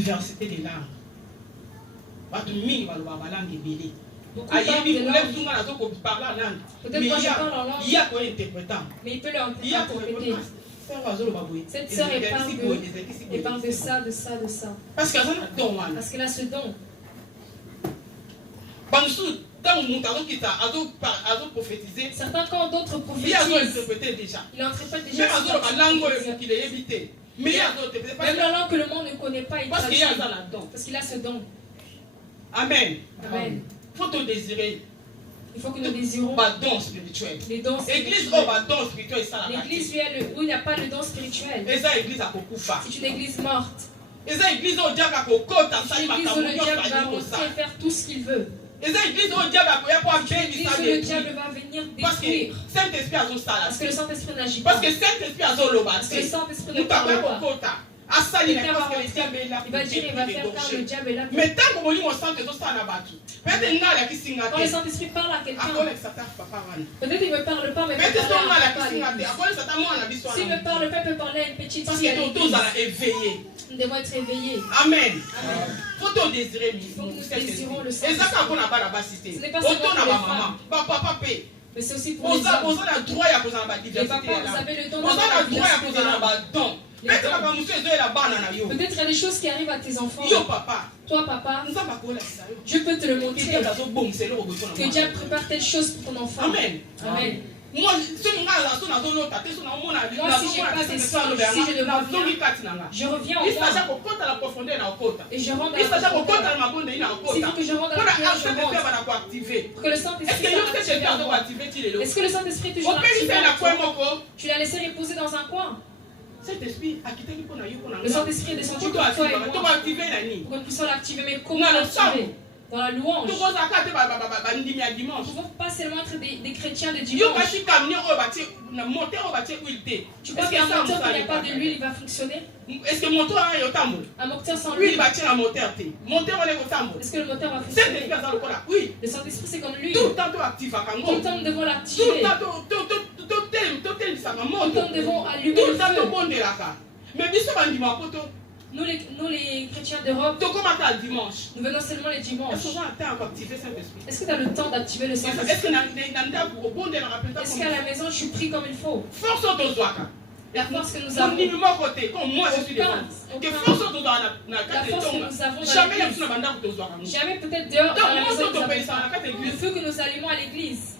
diversité des langues. Peut-être moi je parle en langue, mais il peut l'interpréter. Cette sœur elle parle de ça, de ça, de ça. Parce qu'elle a ce don. Certains quand d'autres prophétisent, il interprète déjà. Même la langue que le monde ne connaît pas, il traduit. Parce qu'il a ce don. Amen. Amen. Faut te désirer. Il faut que nous désirons don spirituel. Les dons spirituels. L'église où il n'y a pas le don spirituel. C'est une église morte. C'est une église où le diable va rentrer et faire tout ce qu'il veut. C'est l'église où le diable va venir détruire. Parce que le Saint-Esprit n'agit pas. Parce que le Saint-Esprit ne parle pas. Il va dire, il va faire quand le diable est là. Mais tant que quand le Saint-Esprit parle à quelqu'un, peut-être il ne me parle pas, mais il peut parler à s'il ne me parle pas, il peut parler à une petite fille. Nous devons être éveillés. Amen. Faut que nous désirons le Saint-Esprit. Ce n'est pas seulement pour les femmes, mais c'est aussi pour les hommes. Les papas, vous avez le don. Peut-être il y a des choses qui arrivent à tes enfants. Toi, papa, Dieu peut te le montrer. Que Dieu prépare telle chose pour ton enfant. Amen. Amen. Moi, si j'ai pas des soins, si je le vois bien, je reviens au fond. Et je rentre dans la profondeur. Il faut que je rentre dans la profondeur. Pour que le Saint-Esprit soit. Est-ce que le Saint-Esprit est toujours activé? Tu l'as laissé reposer dans un coin. Le Saint-Esprit est descendu pour toi et moi. Pour que nous puissions l'activer. Mais comment l'activer? Dans la louange. Nous ne pouvons pas seulement être des chrétiens de dimanche. Tu penses qu'un moteur qui n'a pas de l'huile, il va fonctionner? Est-ce que le moteur a un moteur sans l'huile? Est-ce que le moteur va fonctionner? Oui. Le Saint-Esprit c'est comme lui. Tout le temps nous devons l'activer. Tout le temps nous devons allumer le feu. Nous les chrétiens d'Europe, nous venons seulement les dimanches. Est-ce que tu as le temps d'activer le Saint-Esprit? Est-ce qu'à la maison je prie comme il faut? La force que nous avons, la force que nous avons jamais peut-être dehors dans la maison, le feu que nous allumons à l'église.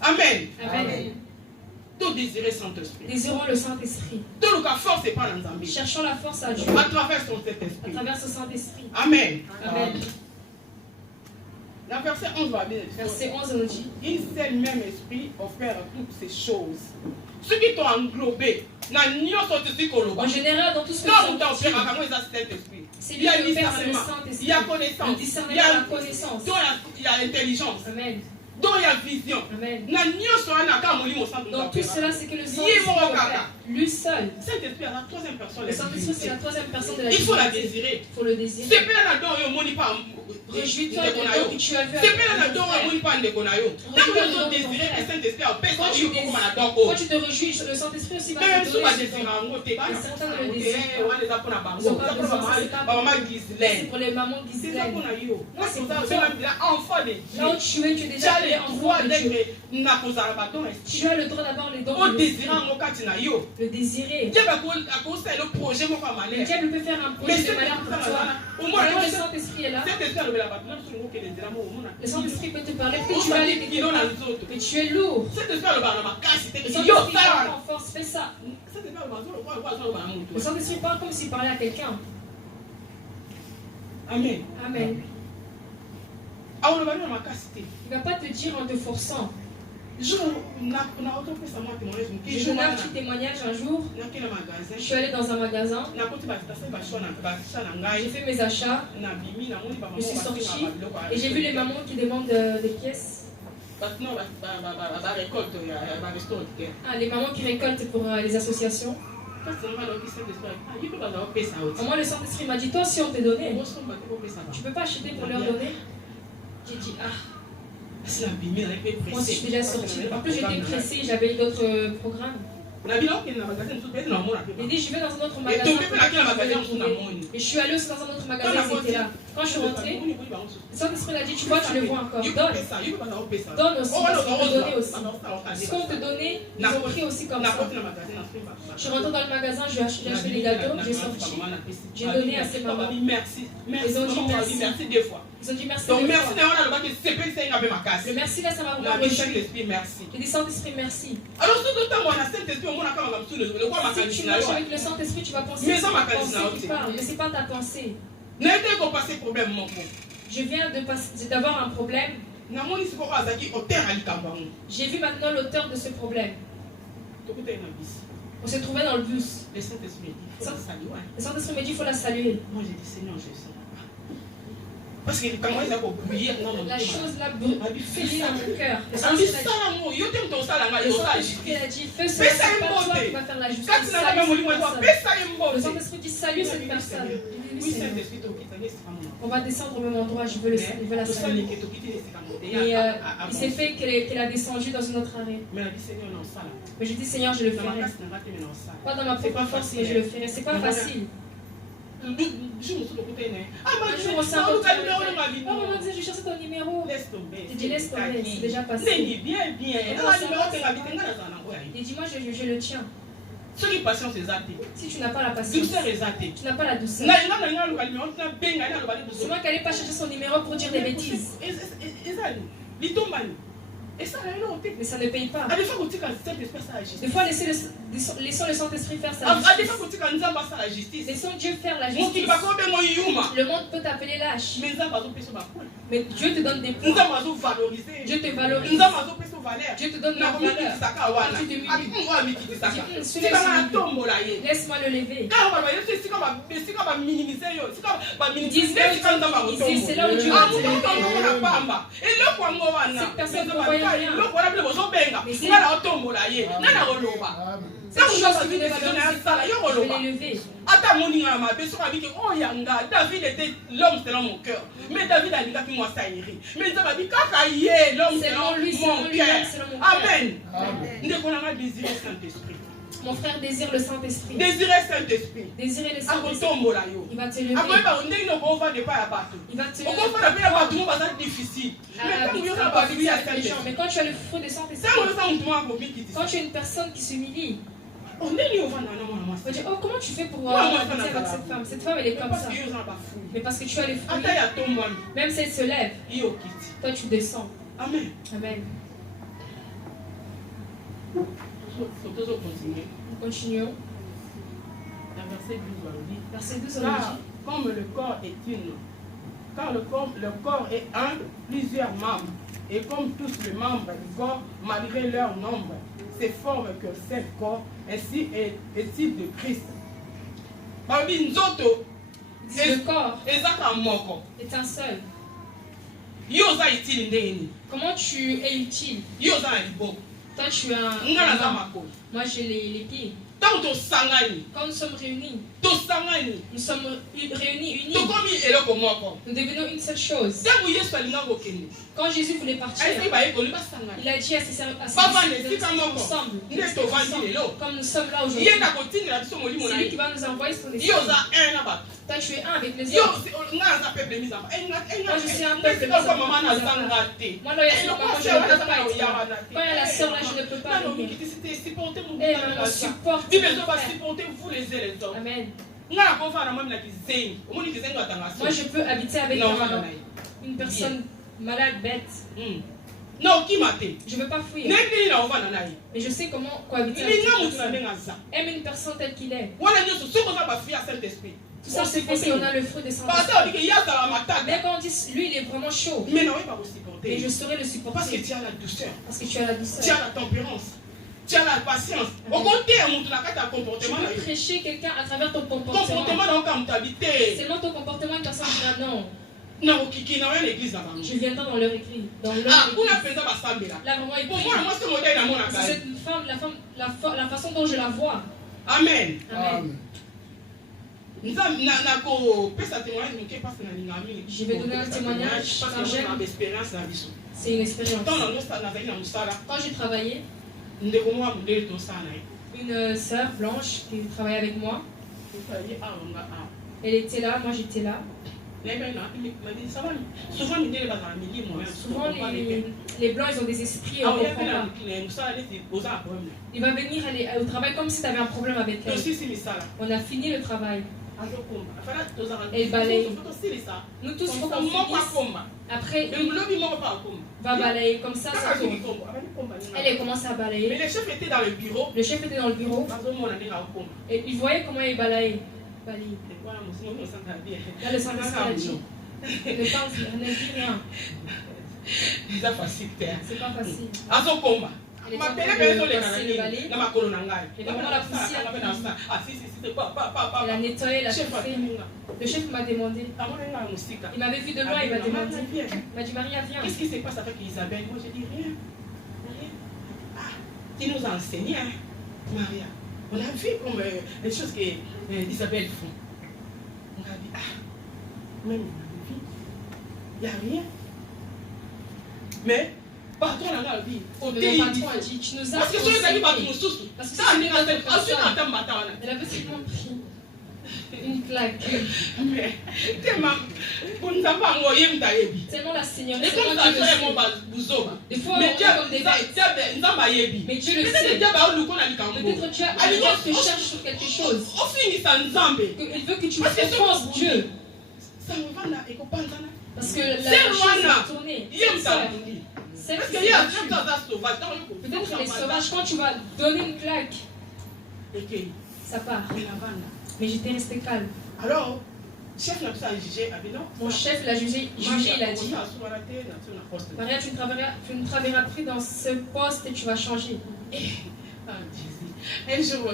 Amen. Amen. Tout désirer Saint-Esprit. Désirons le Saint-Esprit. Tout le force est pas dans Zambie. Cherchons la force à Dieu. À travers son Saint-Esprit. À travers ce Saint-Esprit. Amen. Amen. Dans verset 11 va bien. Verset 11 nous dit. Il seul même esprit opère toutes ces choses. Ceux qui t'ont englobé, en général, dans tout ce que c'est lui qui opère le Saint-Esprit. Il y a connaissance. Il y a la connaissance. Il y a intelligence. Amen. Donc il y a vision. Amen. Donc tout cela c'est que le Saint-Esprit opère. Lui seul. Le Saint-Esprit c'est la troisième personne de la Trinité. Il faut la désirer. Il faut le désirer. Réjouis-toi de ce que tu as vu. Quand tu te réjouis, le Saint-Esprit aussi va te donner. Certains ne le désirent pas. Ils ont pas besoin. C'est pour les mamans Ghislaine. C'est pour toi. Là où tu es déjà appelé enfant de Dieu. Tu as le droit d'avoir les dons de l'Esprit. Le désirer. Le diable peut faire un projet de malheur pour toi. Quand le Saint-Esprit est là, le Saint-Esprit peut te parler. Peut-être tu vas aller quelque part, mais tu es lourd. Le Saint-Esprit parle en force, fais ça. Le Saint-Esprit parle comme s'il parlait à quelqu'un. Amen. Amen. Il ne va pas te dire en te forçant. Je donne un petit témoignage un jour. Je suis allée dans un magasin. J'ai fait mes achats. Je suis sortie. Et j'ai vu les mamans qui demandent des pièces. Les mamans qui récoltent pour les associations. Moi, le Saint-Esprit m'a dit, toi si on te donnait, tu ne peux pas acheter pour leur donner. J'ai dit, moi aussi je suis déjà sortie. En plus j'étais pressée, j'avais d'autres programmes. Il dit, je vais dans un autre magasin. Et je suis allé aussi dans un autre magasin, ils étaient là. Quand je suis rentrée, le Saint-Esprit m'a dit, tu vois, tu le vois encore. Donne aussi, parce qu'on te donnait aussi. Ce qu'on te donnait, ils ont pris aussi comme ça. Je suis rentrée dans le magasin, j'ai acheté les gâteaux, j'ai sorti, j'ai donné à ces mamans. Ils ont dit merci deux fois. Ils ont dit merci. Donc merci, le merci là, ça m'a vraiment réjoui. J'ai dit Saint-Esprit, merci. Alors si tu marches avec le Saint-Esprit, tu vas penser que tu parles, mais ce n'est pas ta pensée. Je viens d'avoir un problème. J'ai vu maintenant l'auteur de ce problème. On se trouvait dans le bus. Le Saint-Esprit m'a dit, il faut la saluer. Moi j'ai dit, Seigneur, je sens. Parce que quand la chose là brûlait dans mon cœur. Le Saint-Esprit a dit, fais ça, c'est pas toi qui vas faire la justice. Le Saint-Esprit dit, salue cette personne. On va descendre au même endroit, je veux la saluer. Et il s'est fait qu'elle a descendu dans une autre arrêt. Mais je dis, Seigneur, je le ferai. Pas dans ma propre force, mais je le ferai. C'est pas facile. Un jour, on s'est rencontré. Oh, maman disait, je cherche ton numéro. J'ai dit, laisse tomber, c'est déjà passé. Il dit, moi, je le tiens. Si tu n'as pas la patience, tu n'as pas la douceur. C'est moi qui n'allais pas chercher son numéro pour dire des bêtises. Mais ça ne paye pas. Des fois, laissons le Saint-Esprit faire sa justice. Laissons Dieu faire la justice. Le monde peut t'appeler lâche. Mais Dieu te donne des points. Dieu te valorise. Dieu te donne la valeur. Tu te minises. Laisse-moi le lever. C'est là où Dieu va te lever. Cette personne ne voyait rien. Mais c'est cette chose qui veut je vais l'élever. David était l'homme selon mon cœur. Mais David a dit que moi ça irait. Mais ça va dire l'homme selon mon cœur. Amen. Mon frère désire le Saint-Esprit. Désirez Saint-Esprit. Désirez le Saint-Esprit. Il va te lever. Il va te lever. Mais quand tu as le fruit de Saint-Esprit, quand tu es une personne qui s'humilie, on dit, oh, comment tu fais pour habiter avec cette femme? Cette femme, elle est comme ça. Mais parce que tu as les fruits, même si elle se lève, toi tu descends. Amen. Amen. Nous continuons. Verset 12, car comme le corps est car le corps est un, plusieurs membres. Et comme tous les membres du corps, malgré leur nombre, se forment que seul corps, ainsi est-il de Christ. Le corps est un seul. Comment tu es utile? Toi tu as un... Moi j'ai les pieds. Quand nous sommes réunis, unis. Nous devenons une seule chose. Quand Jésus voulait partir, il a dit à ses disciples ensemble, comme nous sommes là aujourd'hui, c'est lui qui va nous envoyer son esprit. Toi tu es un avec les autres. Moi je suis un peuple. Moi là, je ne peux pas être là. Quand il y a la sœur là, je ne peux pas venir. Et maman supporte. Supportez-vous les uns les autres. Amen. Moi je peux habiter avec une personne malade, bête. Non, qui m'a dit? Je ne veux pas fuir. Mais je sais comment cohabiter avec une personne. Aime une personne telle qu'il est. Tout ça c'est fait si on a le fruit des Saint-Esprit. Mais quand on dit lui il est vraiment chaud, mais je saurais le supporter. Parce que tu as la douceur. Parce que tu as la douceur. Tu as la tempérance. Tu as la patience. Tu peux prêcher quelqu'un à travers ton comportement. Seulement ton comportement, une personne dira non. Je viendrai dans leur église. Dans leur église. Là vraiment il prie. C'est une femme, la façon dont je la vois. Amen. Amen. Je vais donner un témoignage quand j'aime. C'est une expérience. Quand j'ai travaillé, une sœur blanche qui travaillait avec moi. Elle était là, moi j'étais là. Souvent les blancs ils ont des esprits et on comprend pas. Il va venir aller au travail comme si tu avais un problème avec elle. On a fini le travail. Elle balaye. Nous tous, il faut qu'on finisse. Après, il va balayer comme ça tourne. Elle commence à balayer. Mais le chef était dans le bureau. Le chef était dans le bureau. Et il voyait comment il balayait. Là, le Saint-Esprit a dit. Ne dis rien. C'est pas facile. Elle est en train de passer le balai. Et vraiment la poussière. Elle a nettoyé la chauffée. Le chef m'a demandé. Il m'avait vu de loin, il m'a demandé. Il m'a dit, Maria, viens. Qu'est-ce qui se passe avec Isabelle? Moi, j'ai dit rien. Tu nous as enseigné, hein, Maria. On a vu comme les choses qu'Isabelle font. On a dit, même il n'y a rien. Mais, pardon, on a vie. Le patron a dit, tu nous as parce que les amis battent nos sous. Parce que c'est une elle avait seulement pris une claque. Mais, tellement la Seigneur. Et comme ça, des fois, on est comme des bêtes. Mais Dieu le sait. Peut-être Dieu te cherche sur quelque chose. Il veut que tu offenses Dieu. Parce que la chose est tournée. Peut-être qu'elle est sauvage. Quand tu vas donner une claque, ça part. Mais j'étais resté calme. Alors, mon chef l'a jugé, il a dit, Maria, tu ne travailleras plus dans ce poste et tu vas changer. Un jour,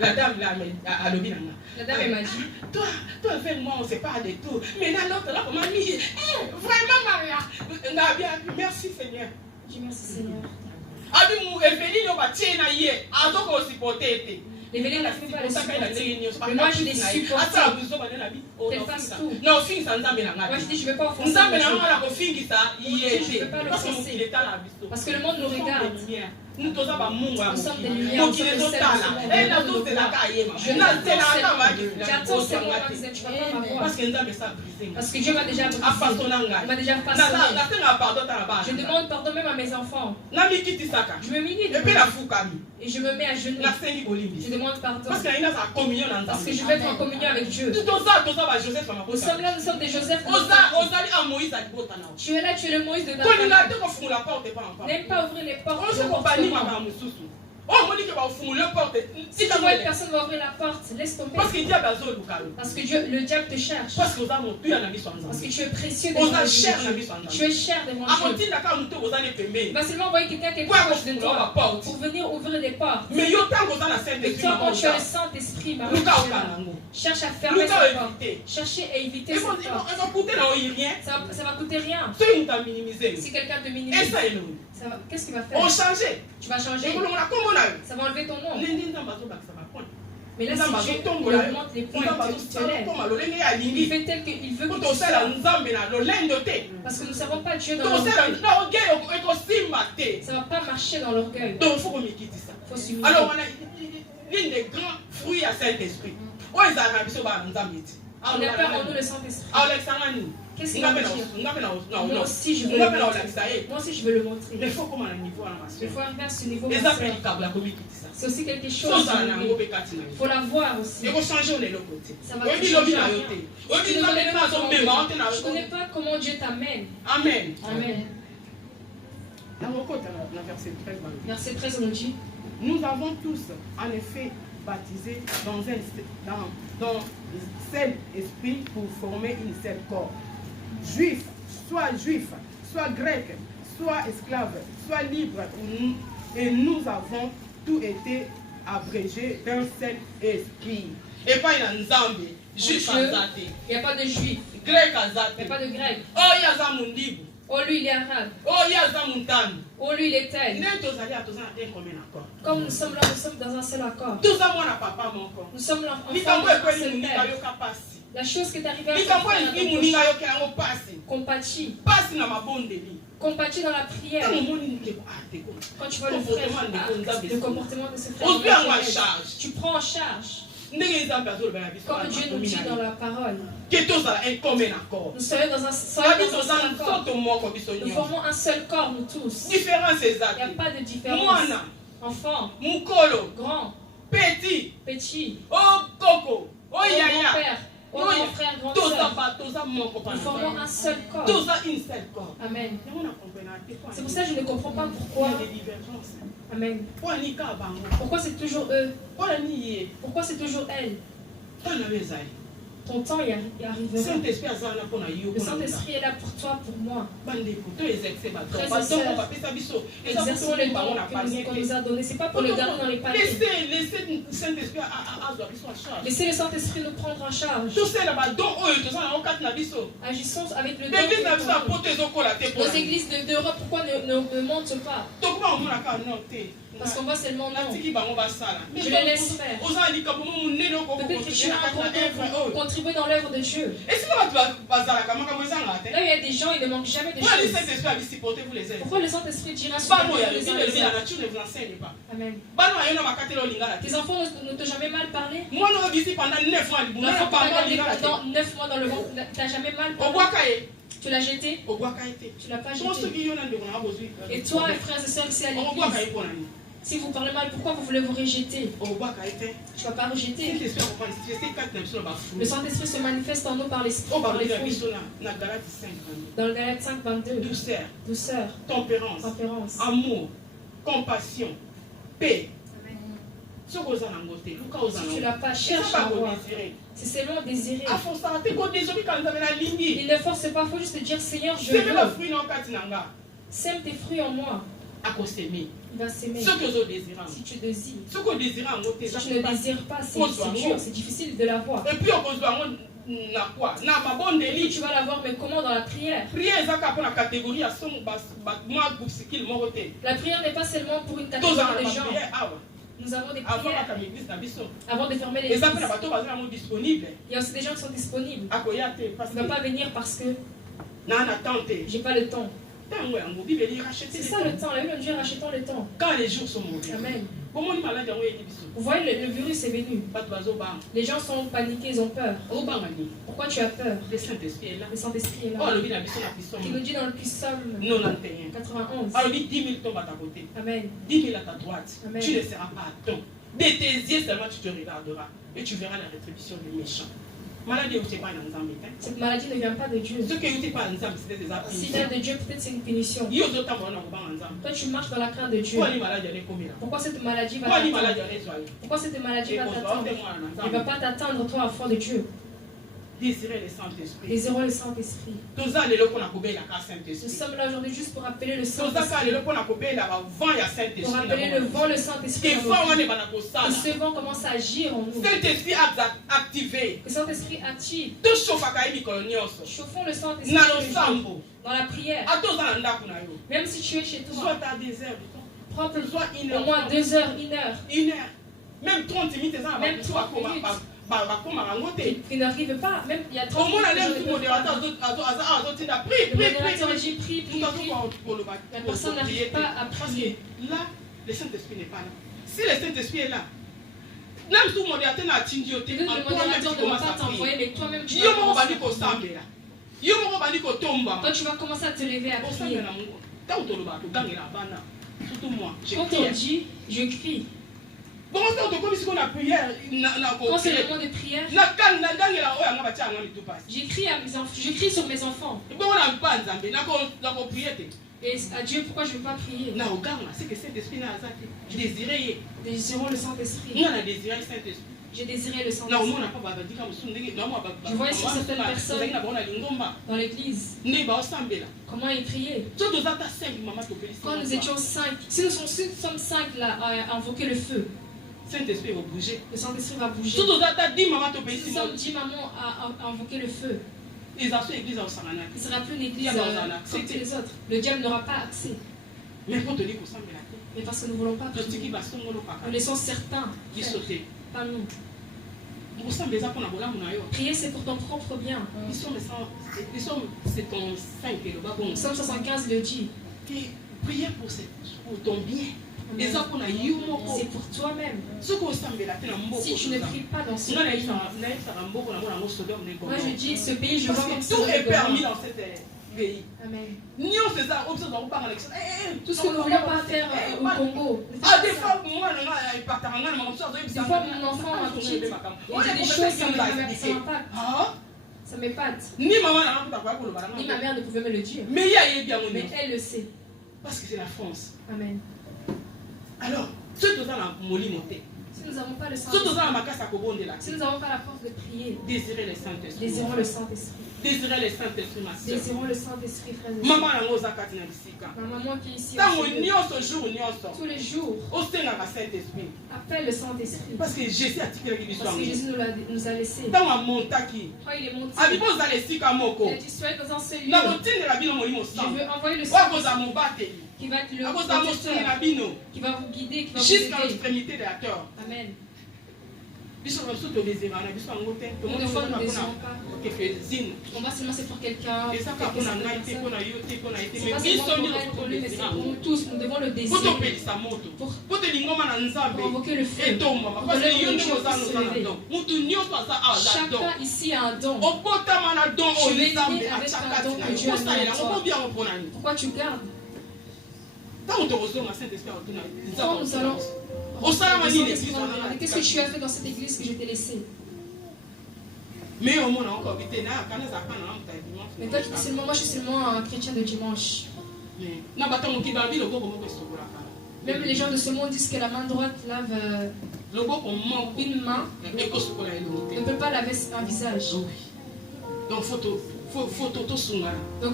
la dame à l'obéissance. La dame elle m'a dit, toi avec moi, on ne sait pas de tout. Mais là, l'autre, là, on m'a mis, vraiment, Maria. Merci, Seigneur. Je dis merci, Seigneur. L'évélé n'a fait pas le supporter. Mais moi, je l'ai supporté. Qu'elle fasse tout. Non, moi, je dis, je ne vais pas offenser. Je ne vais pas l'offenser. Parce que le monde nous regarde. Nous sommes des lumières, nous sommes des sels. J'attends ces mots qui disent, tu ne vas pas m'avoir. Parce que Dieu m'a déjà brisé. Il m'a déjà façonné. Je demande pardon même à mes enfants. Je me minis et je me mets à genoux. Je demande pardon. Parce que je veux être en communion avec Dieu. Nous sommes là, nous sommes des Joseph. Tu es là, tu es le Moïse de ta famille. N'aime pas ouvrir les portes. Si tu vois une personne va ouvrir la porte, laisse tomber. Parce que Dieu, le diable te cherche. Parce que tu es précieux devant Dieu. Tu es cher devant Dieu. Il va seulement envoyer quelqu'un qui est proche de toi pour venir ouvrir les portes. Mais toi, quand tu as le Saint-Esprit, Marie, cherche à fermer cette porte. Cherchez à éviter cette porte. Ça va coûter rien. Si quelqu'un te minimise, qu'est-ce qu'il va faire? Tu vas changer. Ça va enlever ton nom. Mais là, si Dieu augmente les points, tu te lèves. Il fait tel qu'il veut que tu sois. Parce que nous ne savons pas Dieu dans l'orgueil. Ça ne va pas marcher dans l'orgueil. Donc, il faut s'humilier. Alors, on a l'une des grands fruits à Saint-Esprit. On a peur en nous le Saint-Esprit. Qu'est-ce qu'il va dire? Moi aussi, je veux le montrer. Moi aussi, je veux le montrer. Mais il faut comment un niveau à la il faut arriver à ce niveau. C'est aussi quelque chose. Il faut la voir aussi. Il faut changer les côté. Ça va te changer. Je ne connais pas comment Dieu t'amène. Amen. Amen. Verset 13, on nous dit, nous avons tous, en effet, baptisé dans un seul esprit pour former une seule corps. Juif, soit grec, soit esclave, soit libre, et nous avons tous été abrégés d'un seul esprit. Et pas une Nzambe, juif azate. Il n'y a pas de juif. Grec azate. Il n'y a pas de grec. Oh, il y a Zamun libre. Oh, lui, il est arabe. Oh, il y a Zamun tan. Oh, lui, il est tel. Comme nous sommes là, nous sommes dans un seul accord. Nous sommes là en seul père. La chose qui est arrivée à toi, compatit. compatis dans la prière. Quand tu vois le frère, le comportement de ce frère, tu prends en charge. Comme Dieu nous dit dans la parole, nous sommes dans un seul corps. Nous formons un seul corps, nous tous. Il n'y a pas de différence. Enfant, grand, petit, grand-père, grand frère, grand soeur. Nous formons un seul corps. Amen. C'est pour ça que je ne comprends pas pourquoi. Amen. Pourquoi c'est toujours eux? Pourquoi c'est toujours elle? Ton temps y arrivera. Le Saint-Esprit est là pour toi, pour moi. Frères et sœurs, exerçons le don qu'on nous a donné. Ce n'est pas pour le garder dans les paniers. Laissez le Saint-Esprit nous prendre en charge. Agissons avec le don. Nos églises d'Europe, pourquoi ne montent pas? Parce qu'on voit seulement non. Je les laisse faire. Peut-être que je suis pour contribuer dans l'œuvre de Dieu. Là, il y a des gens, ils ne manquent jamais de choses. Pourquoi le Saint-Esprit dira supporter les uns les autres? Amen. Tes enfants ne t'ont jamais mal parlé? L'enfant pendant 9 mois dans le ventre, tu n'as jamais mal parlé? Tu l'as jeté? Tu ne l'as pas jeté. Et toi, frères et sœurs, c'est à l'église. Si vous parlez mal, pourquoi vous voulez vous rejeter? Tu ne vas pas rejeter. Le Saint-Esprit se manifeste en nous par l'Esprit. Dans le Galates 5, 22. Douceur. Tempérance. Amour. Compassion. Paix. Si tu ne l'as pas, cherche à voir. C'est seulement désirer. Il ne force pas, il faut juste dire Seigneur, je veux. Sème tes fruits en moi. Il va s'aimer. Si tu désires. Si tu ne désires pas, c'est dur, c'est difficile de l'avoir. Et puis tu vas l'avoir, mais comment? Dans la prière. La prière n'est pas seulement pour une catégorie de gens. Nous avons des prières avant de fermer les églises. Il y a aussi des gens qui sont disponibles. Il ne va pas venir parce que j'ai pas le temps. C'est ça le temps. La Bible dit rachetons le temps. Quand les jours sont mauvais. Amen. Vous voyez, le virus est venu. Les gens sont paniqués, ils ont peur. Pourquoi tu as peur? Le Saint-Esprit est là. Le Saint-Esprit est là. Qui nous dit dans le Psaume 91. 10 000 tombent à ta côté. Amen. 10 000 à ta droite. Amen. Tu ne seras pas à temps. De tes yeux seulement tu te regarderas. Et tu verras la rétribution des méchants. Cette maladie ne vient pas de Dieu. Si vient de Dieu, peut-être c'est une punition. Toi, tu marches dans la crainte de Dieu. Pourquoi cette maladie va t'attendre? Pourquoi cette maladie va t'attendre? Elle ne va pas t'attendre, toi, à foi de Dieu. Désirez le Saint-Esprit. Désirons le Saint-Esprit. Nous sommes là aujourd'hui juste pour appeler le Saint-Esprit. Pour appeler le vent, le Saint-Esprit. Et ce vent commence à agir en nous. Saint-Esprit activé. Le Saint-Esprit active. Chauffons le Saint-Esprit dans la prière. Même si tu es chez toi, prends au moins 2 heures, 1 heure. Même 30 minutes. Même 30 minutes. Il n'arrive pas, même il y a 30 minutes. Le modérateur dit prie. La personne n'arrive pas à prier. Là, le Saint-Esprit n'est pas là. Si le Saint-Esprit est là, même si le modérateur n'a pas attendu, le modérateur ne va pas t'envoyer, mais toi-même tu vas Toi tu vas commencer à te lever à prier. Quand on dit, je crie. Quand c'est le moment de prière, j'écris sur mes enfants. Et à Dieu, pourquoi je ne veux pas prier? Désirons le Saint-Esprit. J'ai désiré le Saint-Esprit. Je voyais sur certaines personnes dans l'église comment ils priaient. Quand nous étions 5, si nous sommes 5 là à invoquer le feu, Saint-Esprit va bouger. Le Saint-Esprit va bouger. Si nous sommes 10 mamans à invoquer le feu, il ne sera plus une église comme toutes les autres. Le diable n'aura pas accès. Mais parce que nous ne voulons pas prier. Nous laissons certains, pas nous. Prier, c'est pour ton propre bien. Psaume 75 le dit. Prier pour ton bien. C'est pour toi-même. Si tu ne pries pas dans ce pays, moi je dis ce pays, je vois comme tout est permis dans cet pays. Amen. Tout ce que nous ne voulons pas faire au Congo. Des fois, mon enfant m'a touché. Il y a des choses, ça m'impacte. Ça m'épate. Ni ma mère ne pouvait me le dire. Mais elle le sait. Parce que c'est la France. Amen. Alors, si nous n'avons pas le Saint-Esprit, si nous n'avons pas la force de prier, désirez le Saint-Esprit. Désirons le Saint-Esprit. Désirez le Saint-Esprit, ma soeur. Désirons le Saint-Esprit, frère et sœur. Ma maman qui est ici. Tous les jours. Appelle le Saint-Esprit. Parce que Jésus a tiré nous a laissé. Quand il est monté. Il a dit soyez dans un seul lieu. Je veux envoyer le Saint-Esprit qui va être le protecteur, qui va vous guider, qui va jusqu'à vous aider. l'extrémité de la terre. Amen. Nous ne on va seulement c'est pour quelqu'un. C'est pas seulement pour lui, mais c'est pour nous tous. Nous devons le désirer. Pour invoquer le feu. Chacun ici a un don. Je vais aider avec un don que Dieu a mis en toi. Pourquoi tu gardes? Quand nous allons. Qu'est-ce que tu as fait dans cette église que je t'ai laissée? Mais toi, tu dis seulement, moi je suis seulement un chrétien de dimanche. Même les gens de ce monde disent que la main droite lave une main, ne peut pas laver un visage. Donc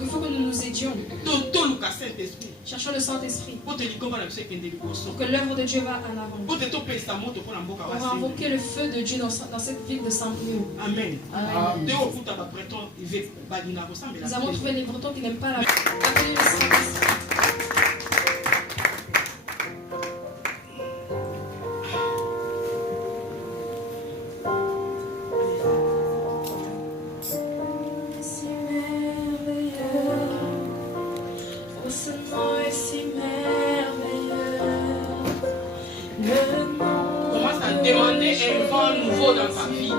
il faut que nous nous aidions. Cherchons le Saint-Esprit. Pour que l'œuvre de Dieu va en avant. On va invoquer le feu de Dieu dans cette ville de Saint-Lieu. Amen. Nous avons trouvé les Bretons qui n'aiment pas la vie. Appelez le Saint-Esprit. Demander un vent nouveau dans ta vie.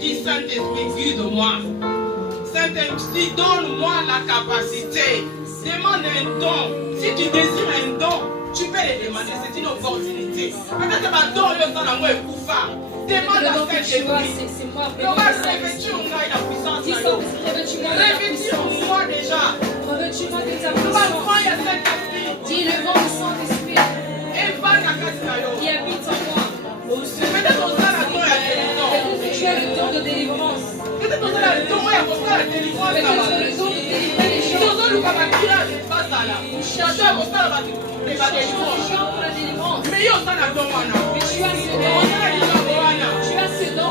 Dis Saint-Esprit, guide-moi. Saint-Esprit, donne-moi la capacité. Demande un don. Si tu désires un don, tu peux le demander. C'est une opportunité. Peut-être que ma don, le temps d'amour est pour faire. Demande à Saint-Esprit. Le va revêtir-moi la puissance. Revêtir-moi déjà. Revêtis-moi de ta puissance. Dis le vent du Saint-Esprit qui habite en moi. Peut-être qu'on a la don et la délivrance. Tu as le don de délivrance. Peut-être qu'on a le don et la délivrance. Peut-être le don de délivrer les gens. Chacun pour la délivrance. Mais tu as ce don. Tu as ce don.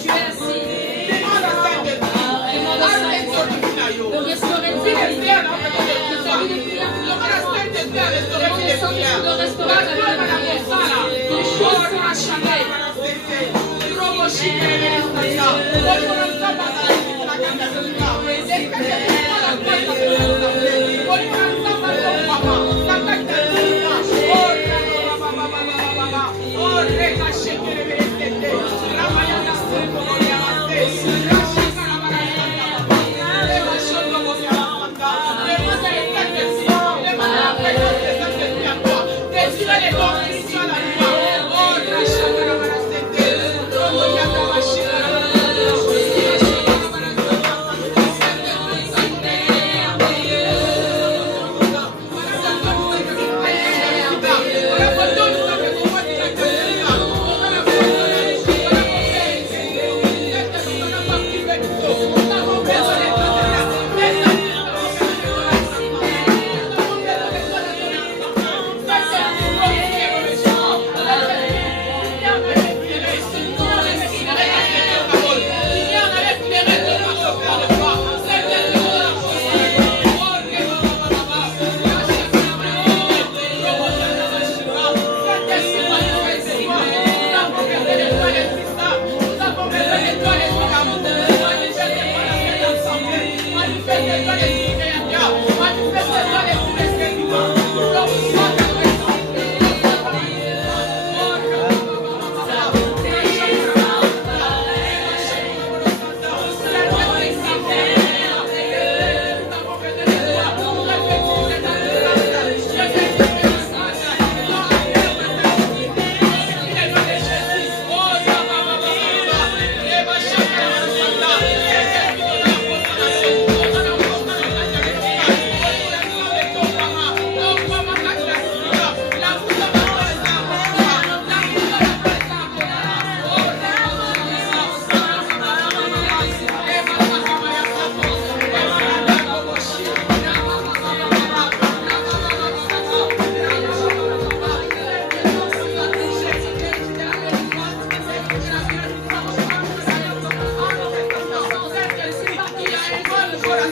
Tu es assis. Demande à Saint-Esprit. De restaurer ta vie. De restaurer ta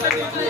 Seigneur.